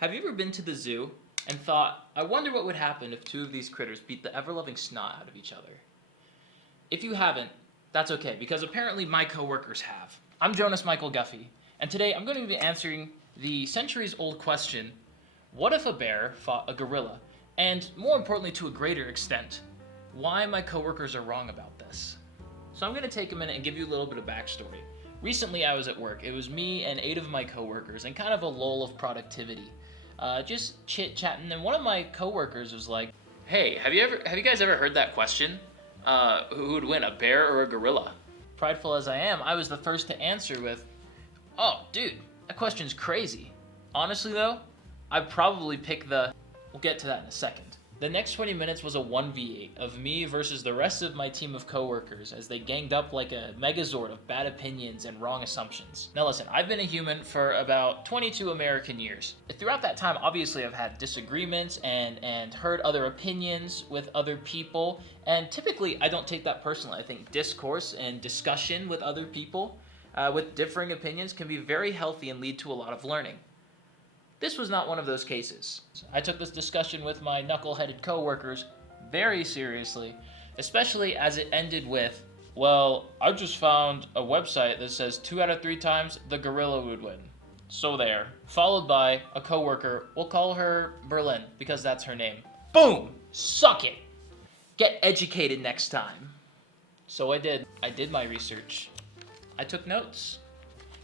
Have you ever been to the zoo and thought, I wonder what would happen if two of these critters beat the ever-loving snot out of each other? If you haven't, that's okay, because apparently my coworkers have. I'm Jonas Michael Guffey, and today I'm going to be answering the centuries-old question, what if a bear fought a gorilla? And more importantly, to a greater extent, why my coworkers are wrong about this. So I'm going to take a minute and give you a little bit of backstory. Recently I was at work. It was me and 8 of my coworkers in kind of a lull of productivity. Just chit-chatting, and one of my coworkers was like, hey, have you guys ever heard that question? Who would win, a bear or a gorilla? Prideful as I am, I was the first to answer with, oh, dude, that question's crazy. Honestly though, I'd probably pick we'll get to that in a second. The next 20 minutes was a 1v8 of me versus the rest of my team of coworkers as they ganged up like a megazord of bad opinions and wrong assumptions. Now listen, I've been a human for about 22 American years. Throughout that time, obviously I've had disagreements and heard other opinions with other people, and typically I don't take that personally. I think discourse and discussion with other people with differing opinions can be very healthy and lead to a lot of learning. This was not one of those cases. I took this discussion with my knuckle-headed coworkers very seriously, especially as it ended with, well, I just found a website that says 2 out of 3 times the gorilla would win. So there. Followed by a coworker, we'll call her Berlin because that's her name. Boom! Suck it! Get educated next time. So I did. I did my research. I took notes.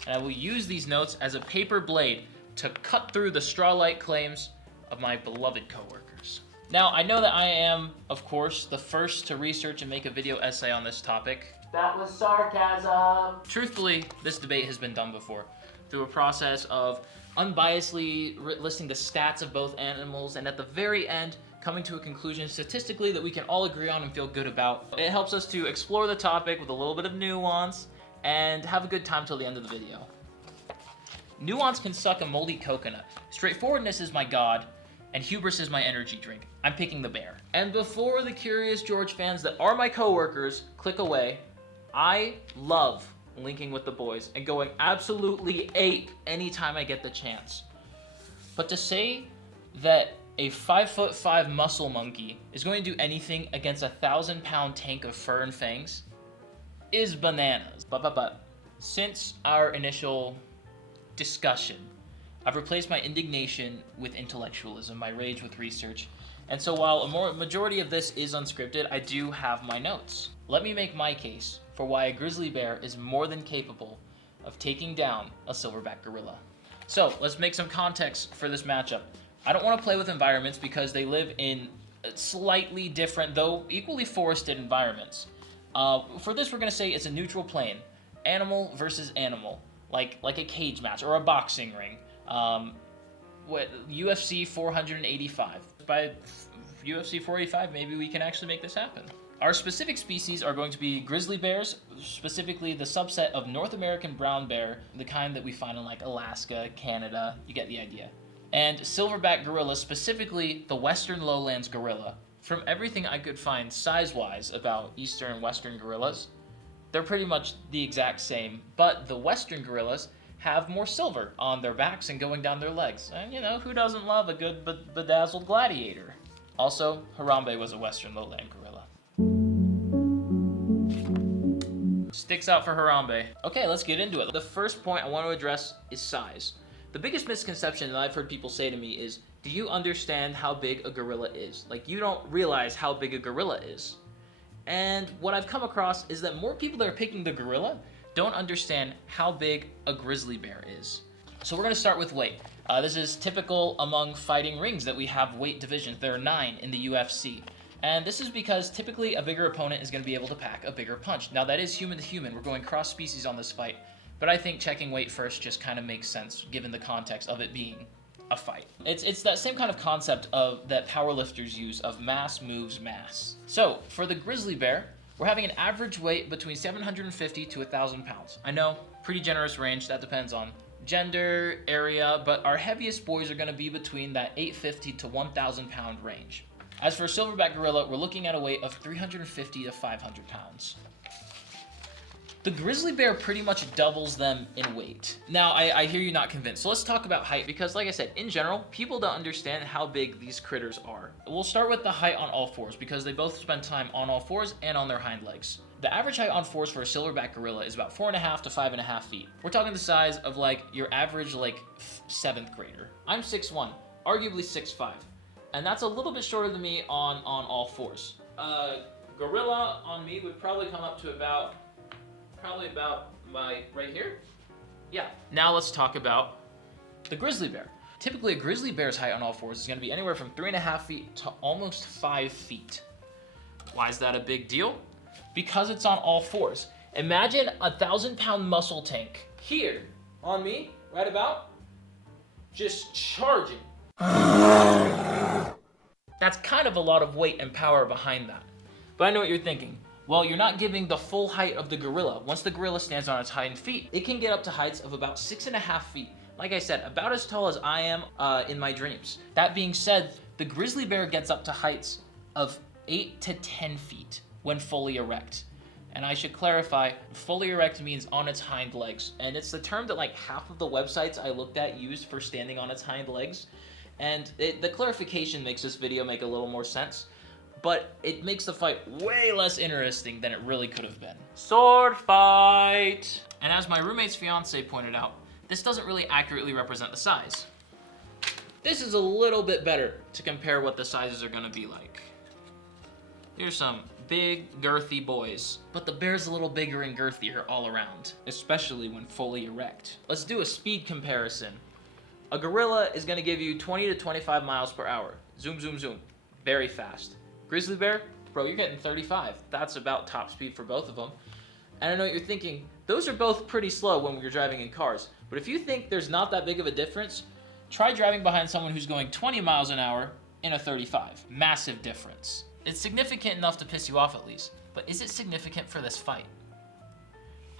And I will use these notes as a paper blade to cut through the straw-like claims of my beloved coworkers. Now, I know that I am, of course, the first to research and make a video essay on this topic. That was sarcasm! Truthfully, this debate has been done before, through a process of unbiasedly listing the stats of both animals, and at the very end, coming to a conclusion statistically that we can all agree on and feel good about. It helps us to explore the topic with a little bit of nuance, and have a good time till the end of the video. Nuance can suck a moldy coconut. Straightforwardness is my god, and hubris is my energy drink. I'm picking the bear. And before the Curious George fans that are my coworkers click away, I love linking with the boys and going absolutely ape anytime I get the chance. But to say that a 5'5" muscle monkey is going to do anything against a 1,000-pound tank of fur and fangs is bananas. But since our initial discussion, I've replaced my indignation with intellectualism, my rage with research, and so while a majority of this is unscripted, I do have my notes. Let me make my case for why a grizzly bear is more than capable of taking down a silverback gorilla. So let's make some context for this matchup. I don't want to play with environments because they live in slightly different, though equally forested environments. For this, we're going to say it's a neutral plane, animal versus animal. Like a cage match or a boxing ring. UFC 485. By UFC 485, maybe we can actually make this happen. Our specific species are going to be grizzly bears, specifically the subset of North American brown bear, the kind that we find in like Alaska, Canada, you get the idea. And silverback gorilla, specifically the western lowlands gorilla. From everything I could find size-wise about eastern and western gorillas, they're pretty much the exact same, but the western gorillas have more silver on their backs and going down their legs. And you know, who doesn't love a good bedazzled gladiator? Also, Harambe was a western lowland gorilla. Sticks out for Harambe. Okay, let's get into it. The first point I want to address is size. The biggest misconception that I've heard people say to me is, do you understand how big a gorilla is? Like, you don't realize how big a gorilla is. And what I've come across is that more people that are picking the gorilla don't understand how big a grizzly bear is. So we're going to start with weight. This is typical among fighting rings that we have weight divisions. There are 9 in the UFC. And this is because typically a bigger opponent is going to be able to pack a bigger punch. Now that is human to human. We're going cross-species on this fight. But I think checking weight first just kind of makes sense given the context of it being a fight. It's that same kind of concept of that powerlifters use of mass moves mass. So for the grizzly bear, we're having an average weight between 750 to 1,000 pounds. I know, pretty generous range. That depends on gender, area, but our heaviest boys are going to be between that 850 to 1,000 pound range. As for silverback gorilla, we're looking at a weight of 350 to 500 pounds. The grizzly bear pretty much doubles them in weight. Now, I hear you not convinced. So let's talk about height, because like I said, in general, people don't understand how big these critters are. We'll start with the height on all fours, because they both spend time on all fours and on their hind legs. The average height on fours for a silverback gorilla is about 4.5 to 5.5 feet. We're talking the size of like your average like 7th grader. I'm 6'1", arguably 6'5", and that's a little bit shorter than me on all fours. Gorilla on me would probably come up to about my right here. Yeah. Now let's talk about the grizzly bear. Typically, a grizzly bear's height on all fours is going to be anywhere from 3.5 feet to almost 5 feet. Why is that a big deal? Because it's on all fours. Imagine a 1,000-pound muscle tank here on me, right about, just charging. That's kind of a lot of weight and power behind that. But I know what you're thinking. Well, you're not giving the full height of the gorilla. Once the gorilla stands on its hind feet, it can get up to heights of about 6.5 feet. Like I said, about as tall as I am in my dreams. That being said, the grizzly bear gets up to heights of 8 to 10 feet when fully erect. And I should clarify, fully erect means on its hind legs. And it's the term that like half of the websites I looked at used for standing on its hind legs. And the clarification makes this video make a little more sense. But it makes the fight way less interesting than it really could have been. Sword fight! And as my roommate's fiance pointed out, this doesn't really accurately represent the size. This is a little bit better to compare what the sizes are gonna be like. Here's some big, girthy boys. But the bear's a little bigger and girthier all around, especially when fully erect. Let's do a speed comparison. A gorilla is gonna give you 20 to 25 miles per hour. Zoom, zoom, zoom. Very fast. Grizzly bear, bro, you're getting 35. That's about top speed for both of them. And I know what you're thinking, those are both pretty slow when we're driving in cars. But if you think there's not that big of a difference, try driving behind someone who's going 20 miles an hour in a 35. Massive difference. It's significant enough to piss you off at least, but is it significant for this fight?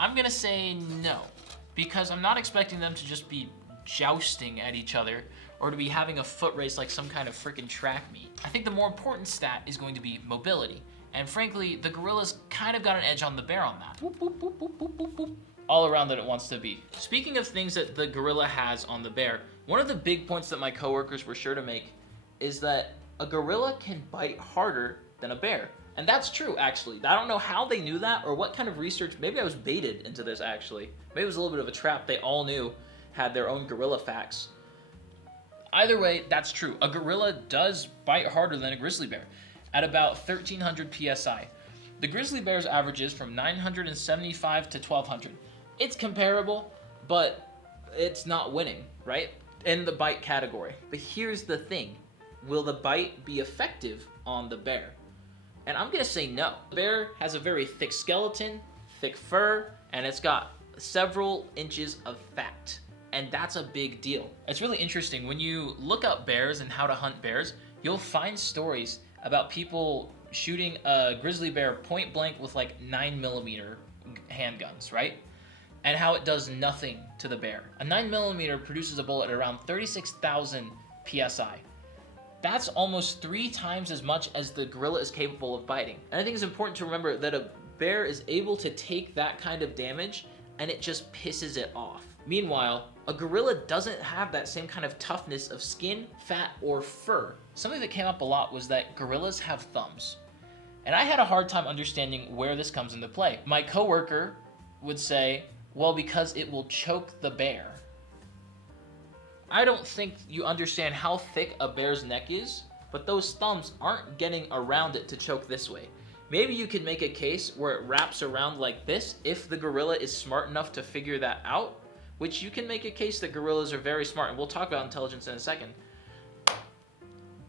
I'm gonna say no, because I'm not expecting them to just be jousting at each other or to be having a foot race like some kind of freaking track meet. I think the more important stat is going to be mobility. And frankly, the gorilla's kind of got an edge on the bear on that. Boop, boop, boop, boop, boop, boop, boop. All around that it wants to be. Speaking of things that the gorilla has on the bear, one of the big points that my coworkers were sure to make is that a gorilla can bite harder than a bear. And that's true, actually. I don't know how they knew that or what kind of research. Maybe I was baited into this, actually. Maybe it was a little bit of a trap. They all knew, had their own gorilla facts. Either way, that's true. A gorilla does bite harder than a grizzly bear at about 1,300 PSI. The grizzly bear's averages from 975 to 1,200. It's comparable, but it's not winning, right? In the bite category. But here's the thing. Will the bite be effective on the bear? And I'm gonna say no. The bear has a very thick skeleton, thick fur, and it's got several inches of fat. And that's a big deal. It's really interesting. When you look up bears and how to hunt bears, you'll find stories about people shooting a grizzly bear point blank with like 9mm handguns, right? And how it does nothing to the bear. A 9mm produces a bullet at around 36,000 PSI. That's almost 3 times as much as the gorilla is capable of biting. And I think it's important to remember that a bear is able to take that kind of damage and it just pisses it off. Meanwhile, a gorilla doesn't have that same kind of toughness of skin, fat, or fur. Something that came up a lot was that gorillas have thumbs. And I had a hard time understanding where this comes into play. My coworker would say, well, because it will choke the bear. I don't think you understand how thick a bear's neck is, but those thumbs aren't getting around it to choke this way. Maybe you can make a case where it wraps around like this if the gorilla is smart enough to figure that out, which you can make a case that gorillas are very smart, and we'll talk about intelligence in a second.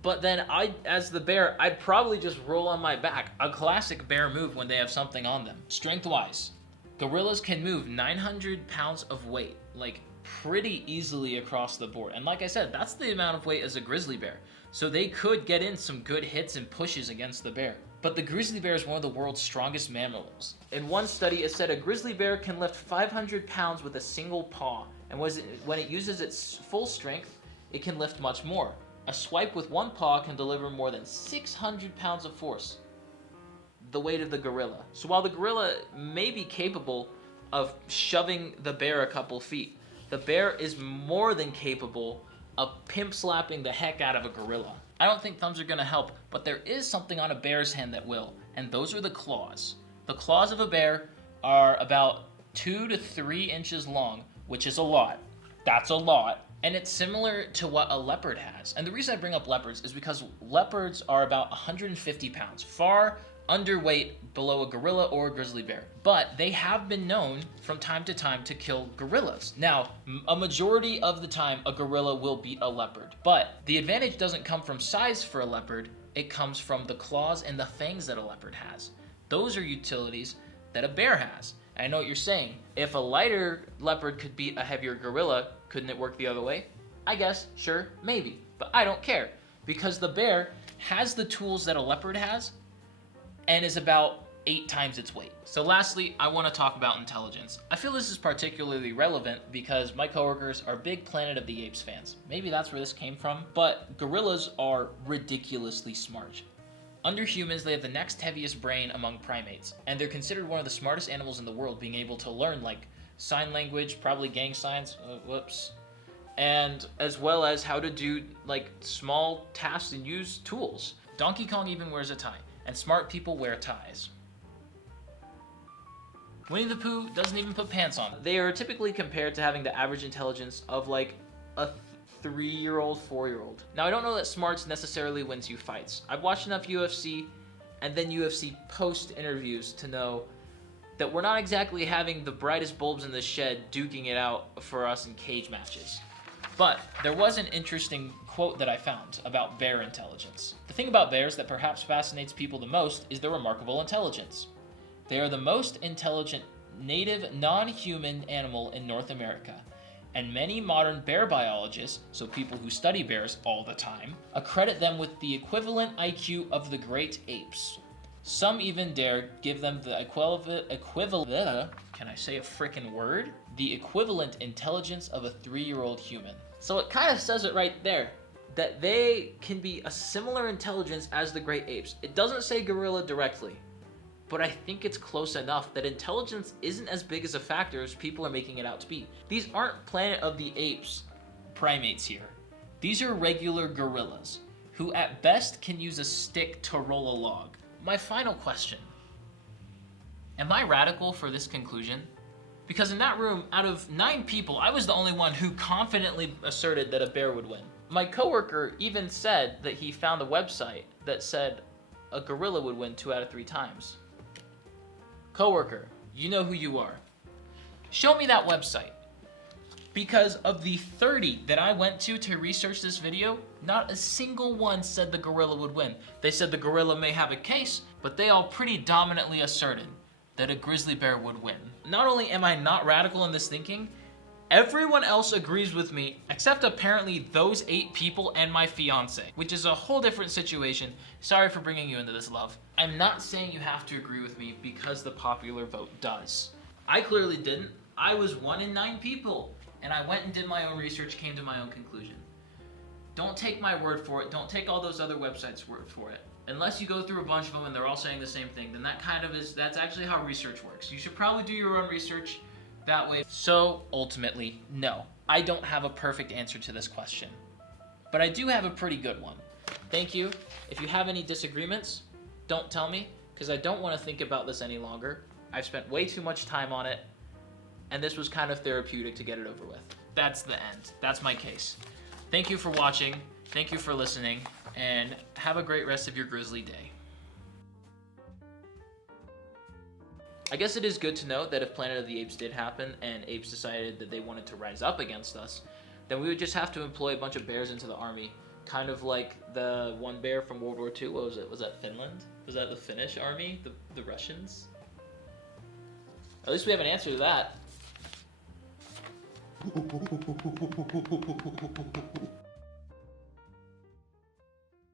But then as the bear, I'd probably just roll on my back, a classic bear move when they have something on them. Strength-wise, gorillas can move 900 pounds of weight, like pretty easily across the board. And like I said, that's the amount of weight as a grizzly bear. So they could get in some good hits and pushes against the bear. But the grizzly bear is one of the world's strongest mammals. In one study, it said a grizzly bear can lift 500 pounds with a single paw. And when it uses its full strength, it can lift much more. A swipe with one paw can deliver more than 600 pounds of force, the weight of the gorilla. So while the gorilla may be capable of shoving the bear a couple feet. The bear is more than capable of pimp slapping the heck out of a gorilla. I don't think thumbs are gonna help, but there is something on a bear's hand that will, and those are the claws. The claws of a bear are about 2 to 3 inches long, which is a lot. That's a lot. And it's similar to what a leopard has. And the reason I bring up leopards is because leopards are about 150 pounds, far underweight below a gorilla or a grizzly bear. But they have been known from time to time to kill gorillas. Now, a majority of the time, a gorilla will beat a leopard. But the advantage doesn't come from size for a leopard, it comes from the claws and the fangs that a leopard has. Those are utilities that a bear has. And I know what you're saying. If a lighter leopard could beat a heavier gorilla, couldn't it work the other way? I guess, sure, maybe. But I don't care. Because the bear has the tools that a leopard has, and is about 8 times its weight. So lastly, I want to talk about intelligence. I feel this is particularly relevant because my coworkers are big Planet of the Apes fans. Maybe that's where this came from, but gorillas are ridiculously smart. Under humans, they have the next heaviest brain among primates, and they're considered one of the smartest animals in the world, being able to learn like sign language, probably gang signs, and as well as how to do like small tasks and use tools. Donkey Kong even wears a tie. And smart people wear ties. Winnie the Pooh doesn't even put pants on. They are typically compared to having the average intelligence of like a 3-year-old, 4-year-old. Now I don't know that smarts necessarily wins you fights. I've watched enough UFC and then UFC post interviews to know that we're not exactly having the brightest bulbs in the shed duking it out for us in cage matches. But there was an interesting quote that I found about bear intelligence. The thing about bears that perhaps fascinates people the most is their remarkable intelligence. They are the most intelligent native non-human animal in North America, and many modern bear biologists, so people who study bears all the time, accredit them with the equivalent IQ of the great apes. Some even dare give them the equivalent, can I say a frickin' word? The equivalent intelligence of a 3-year-old human. So it kind of says it right there, that they can be a similar intelligence as the great apes. It doesn't say gorilla directly, but I think it's close enough that intelligence isn't as big as a factor as people are making it out to be. These aren't Planet of the Apes primates here. These are regular gorillas, who at best can use a stick to roll a log. My final question. Am I radical for this conclusion? Because in that room, out of 9 people, I was the only one who confidently asserted that a bear would win. My coworker even said that he found a website that said a gorilla would win 2 out of 3 times. Coworker, you know who you are. Show me that website. Because of the 30 that I went to research this video, not a single one said the gorilla would win. They said the gorilla may have a case, but they all pretty dominantly asserted that a grizzly bear would win. Not only am I not radical in this thinking, everyone else agrees with me, except apparently those 8 people and my fiance, which is a whole different situation. Sorry for bringing you into this, love. I'm not saying you have to agree with me because the popular vote does. I clearly didn't. I was 1 in 9 people, and I went and did my own research, came to my own conclusion. Don't take my word for it. Don't take all those other websites' word for it. Unless you go through a bunch of them and they're all saying the same thing, then that's actually how research works. You should probably do your own research that way. So ultimately, no, I don't have a perfect answer to this question, but I do have a pretty good one. Thank you. If you have any disagreements, don't tell me, because I don't want to think about this any longer. I've spent way too much time on it, and this was kind of therapeutic to get it over with. That's the end. That's my case. Thank you for watching. Thank you for listening, and have a great rest of your grizzly day. I guess it is good to know that if Planet of the Apes did happen and apes decided that they wanted to rise up against us, then we would just have to employ a bunch of bears into the army. Kind of like the one bear from World War II. What was it? Was that Finland? Was that the Finnish army? The Russians? At least we have an answer to that.